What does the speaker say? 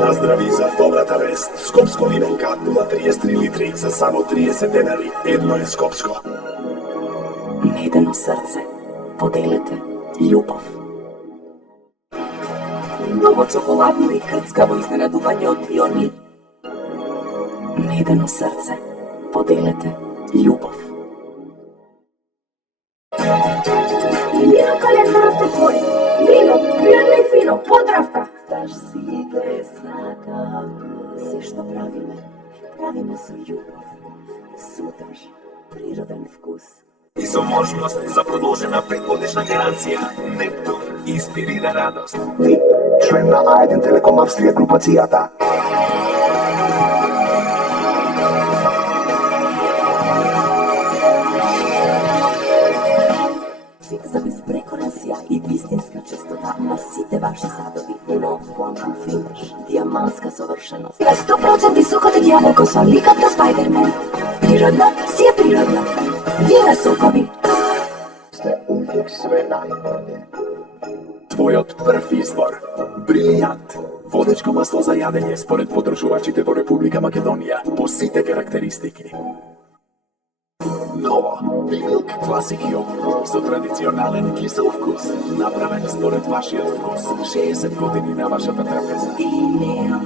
Наздрави за добрата вест. Скопско ливенка 0,33 литри за само 30 денари. Едно е Скопско. Медено срце. Поделете љубов. Многу чоколадно и крцкаво изненадување од Пионир. Медено срце. Поделете љубов. Миро календарот е твој. Вино, пријатно и фино, потравка. Таш си га сака. Се што правиме со љубов. Сутраш, природен вкус. И со можност за продолжена 5-годишна гаранција. Нептун инспирира радост. Ти, член на А1 Телеком Австрија групацијата. За безпрекорен сјај и вистинска чистота на сите ваши садови. Нов Quantum Finish, диамантска совршеност. На 100% сокот од јаболко со ликот на Спајдермен. Природна, си е природна. Вие сокови. Сте увек све најбоље. Твојот прв избор. Брилијант. Водечко масло за јадење според потршувачите во Република Македонија по сите карактеристики. Ново, Бимилк Класик јогурт со традиционален кисел вкус, направен според вашиот вкус. 60 години на вашата трапеза. И неа.